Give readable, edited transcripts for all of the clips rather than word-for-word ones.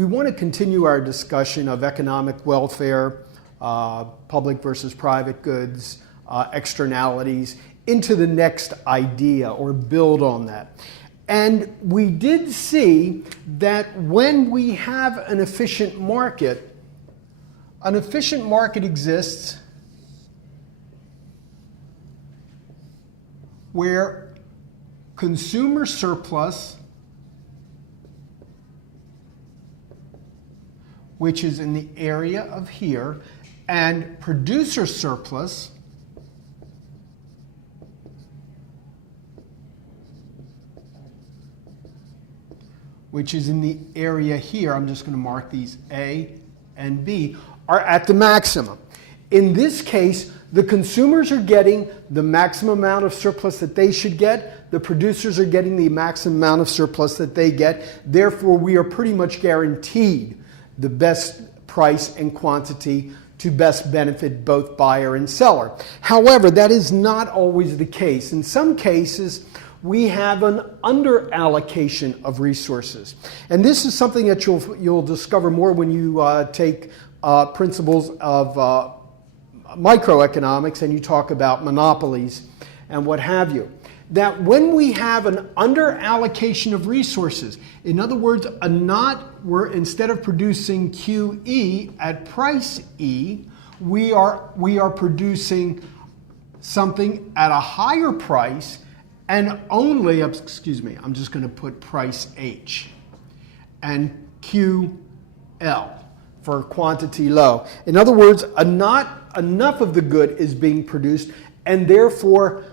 We want to continue our discussion of economic welfare, public versus private goods, externalities, into the next idea or build on that. And we did see that when we have an efficient market exists where consumer surplus, which is in the area of here, and producer surplus, which is in the area here, I'm just going to mark these A and B, are at the maximum. In this case, the consumers are getting the maximum amount of surplus that they should get. The producers are getting the maximum amount of surplus that they get. Therefore, we are pretty much guaranteed the best price and quantity to best benefit both buyer and seller. However, that is not always the case. In some cases, we have an under-allocation of resources. And this is something that you'll discover more when you take principles of microeconomics and you talk about monopolies and what have you. That when we have an under-allocation of resources, in other words, we're instead of producing QE at price E, we are producing something at a higher price and only, I'm just going to put price H and QL for quantity low. In other words, not enough of the good is being produced, and therefore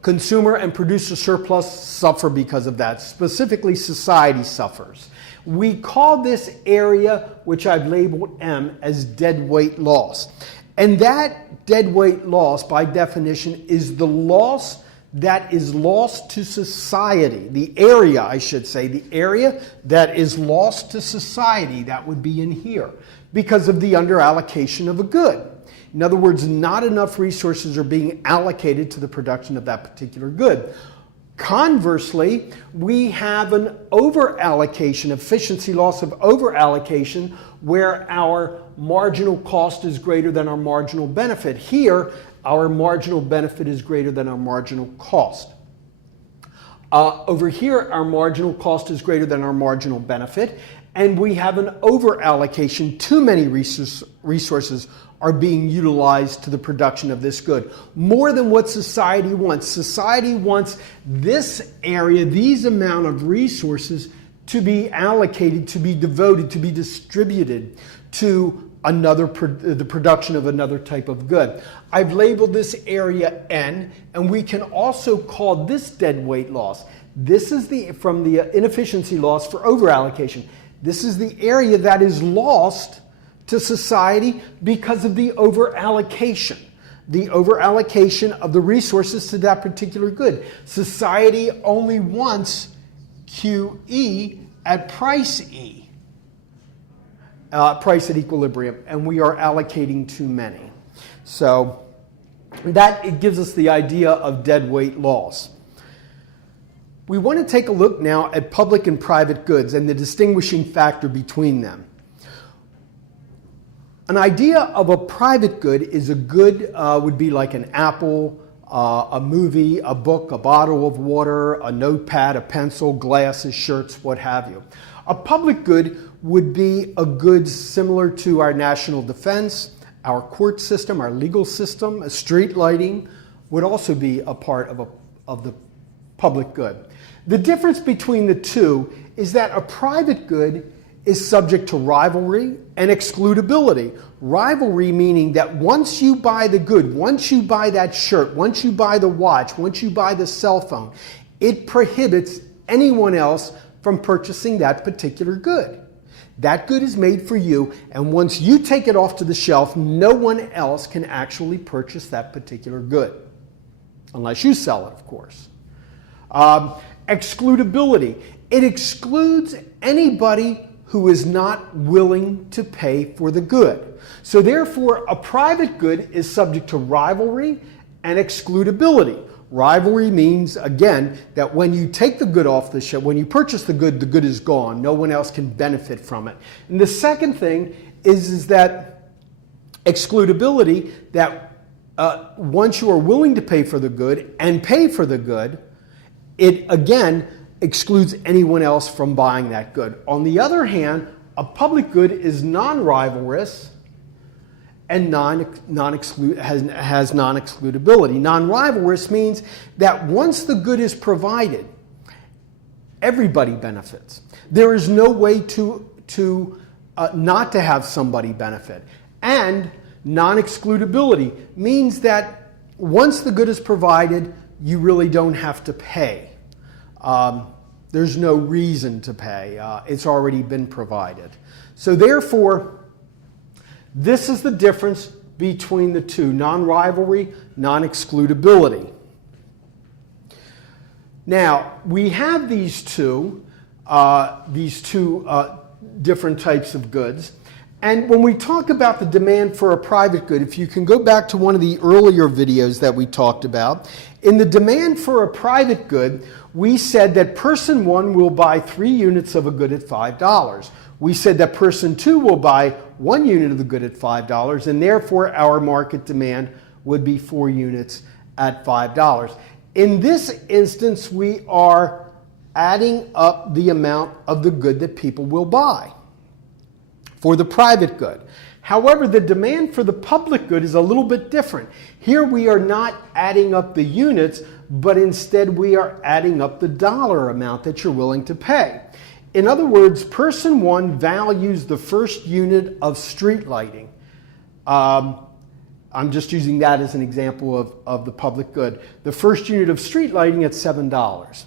consumer and producer surplus suffer because of that. Specifically, society suffers. We call this area, which I've labeled M, as deadweight loss. And that deadweight loss, by definition, is the loss that is lost to society. The area, I should say, the area that is lost to society, that would be in here, because of the underallocation of a good. In other words, not enough resources are being allocated to the production of that particular good. Conversely, we have an overallocation, efficiency loss of overallocation, where our marginal cost is greater than our marginal benefit. Here, our marginal benefit is greater than our marginal cost. Over here, our marginal cost is greater than our marginal benefit, and we have an overallocation. Too many resources are being utilized to the production of this good. More than what society wants. Society wants this area, these amount of resources to be allocated, to be devoted, to be distributed to the production of another type of good. I've labeled this area N, and we can also call this deadweight loss. This is from the inefficiency loss for overallocation. This is the area that is lost to society because of the overallocation. The overallocation of the resources to that particular good. Society only wants QE at price E, price at equilibrium, and we are allocating too many. So it gives us the idea of deadweight loss. We want to take a look now at public and private goods and the distinguishing factor between them. An idea of a private good is a good would be like an apple, a movie, a book, a bottle of water, a notepad, a pencil, glasses, shirts, what have you. A public good would be a good similar to our national defense, our court system, our legal system. A street lighting would also be a part of the public good. The difference between the two is that a private good is subject to rivalry and excludability. Rivalry meaning that once you buy the good, once you buy that shirt, once you buy the watch, once you buy the cell phone, it prohibits anyone else from purchasing that particular good. That good is made for you, and once you take it off to the shelf, no one else can actually purchase that particular good. Unless you sell it, of course. Excludability. It excludes anybody who is not willing to pay for the good. So therefore, a private good is subject to rivalry and excludability. Rivalry means, again, that when you take the good off the shelf, when you purchase the good is gone. No one else can benefit from it. And the second thing is that excludability, that once you are willing to pay for the good and pay for the good, it again excludes anyone else from buying that good. On the other hand, a public good is non-rivalrous and has non-excludability. Non-rivalrous means that once the good is provided, everybody benefits. There is no way to not to have somebody benefit. And non-excludability means that once the good is provided, you really don't have to pay. There's no reason to pay. It's already been provided. So therefore, this is the difference between the two: non-rivalry, non-excludability. Now, we have these two different types of goods. And when we talk about the demand for a private good, if you can go back to one of the earlier videos that we talked about, in the demand for a private good, we said that person 1 will buy 3 units of a good at $5. We said that person 2 will buy 1 unit of the good at $5, and therefore our market demand would be 4 units at $5. In this instance, we are adding up the amount of the good that people will buy for the private good. However, the demand for the public good is a little bit different. Here we are not adding up the units, but instead we are adding up the dollar amount that you're willing to pay. In other words, person 1 values the first unit of street lighting. I'm just using that as an example of the public good. The first unit of street lighting at $7.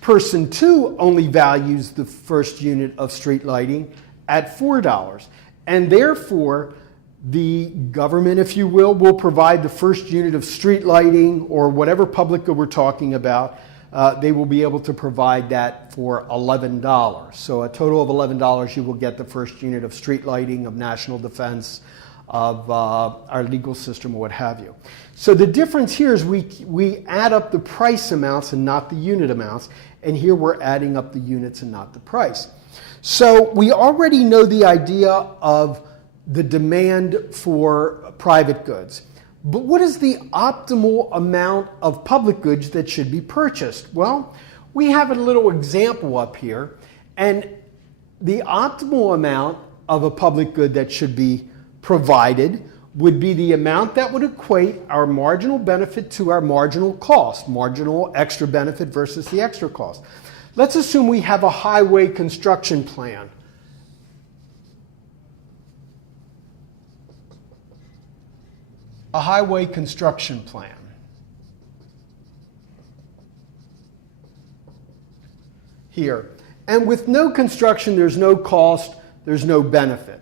Person 2 only values the first unit of street lighting at $4. And therefore, the government, if you will provide the first unit of street lighting or whatever public good we're talking about. They will be able to provide that for $11. So a total of $11, you will get the first unit of street lighting, of national defense, of our legal system, or what have you. So the difference here is we add up the price amounts and not the unit amounts. And here we're adding up the units and not the price. So we already know the idea of the demand for private goods. But what is the optimal amount of public goods that should be purchased? Well, we have a little example up here. And the optimal amount of a public good that should be provided would be the amount that would equate our marginal benefit to our marginal cost, marginal extra benefit versus the extra cost. Let's assume we have a highway construction plan. A highway construction plan. Here. And with no construction, there's no cost, there's no benefit.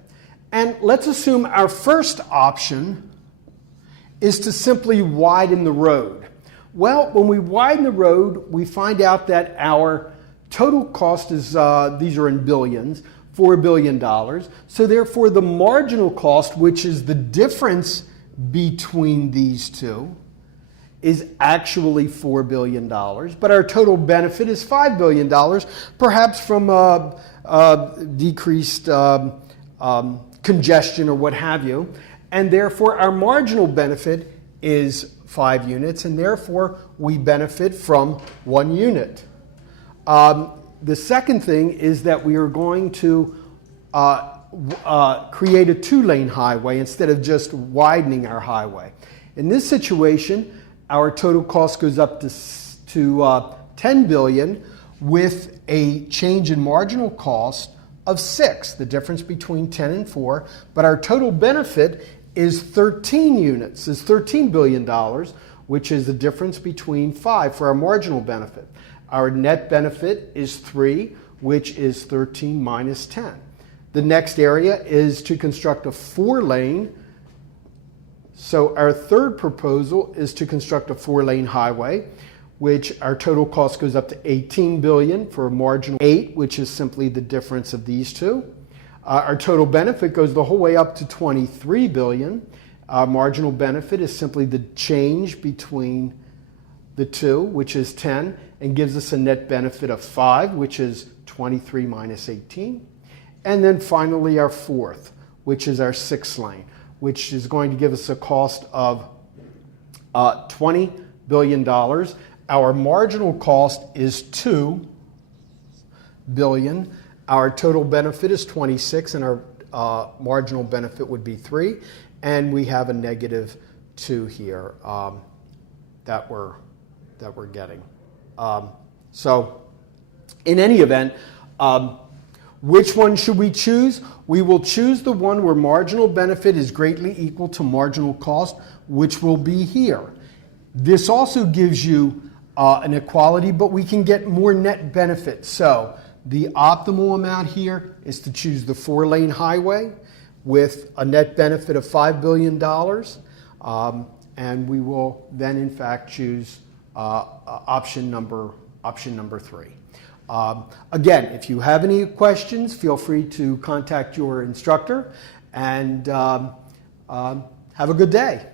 And let's assume our first option is to simply widen the road. Well, when we widen the road, we find out that our total cost is, these are in billions, $4 billion. So therefore, the marginal cost, which is the difference between these two, is actually $4 billion. But our total benefit is $5 billion, perhaps from decreased congestion or what have you. And therefore, our marginal benefit is 5 units, and therefore, we benefit from 1 unit. The second thing is that we are going to create a 2-lane highway instead of just widening our highway. In this situation, our total cost goes up to $10 billion with a change in marginal cost of 6, the difference between 10 and 4, but our total benefit is 13 units, is $13 billion, which is the difference between 5 for our marginal benefit. Our net benefit is 3, which is 13 minus 10. The next area is to construct a 4-lane. So our third proposal is to construct a 4-lane highway, which our total cost goes up to $18 billion for a marginal 8, which is simply the difference of these two. Our total benefit goes the whole way up to $23 billion. Our marginal benefit is simply the change between the 2, which is 10, and gives us a net benefit of 5, which is 23 minus 18. And then finally our 4th, which is our 6th lane, which is going to give us a cost of $20 billion. Our marginal cost is $2 billion. Our total benefit is 26, and our marginal benefit would be 3. And we have a negative 2 here that we're getting. So in any event, which one should we choose? We will choose the one where marginal benefit is greatly equal to marginal cost, which will be here. This also gives you an equality, but we can get more net benefit. So the optimal amount here is to choose the 4-lane highway with a net benefit of $5 billion. And we will then, in fact, choose option number 3. Again, if you have any questions, feel free to contact your instructor, and have a good day.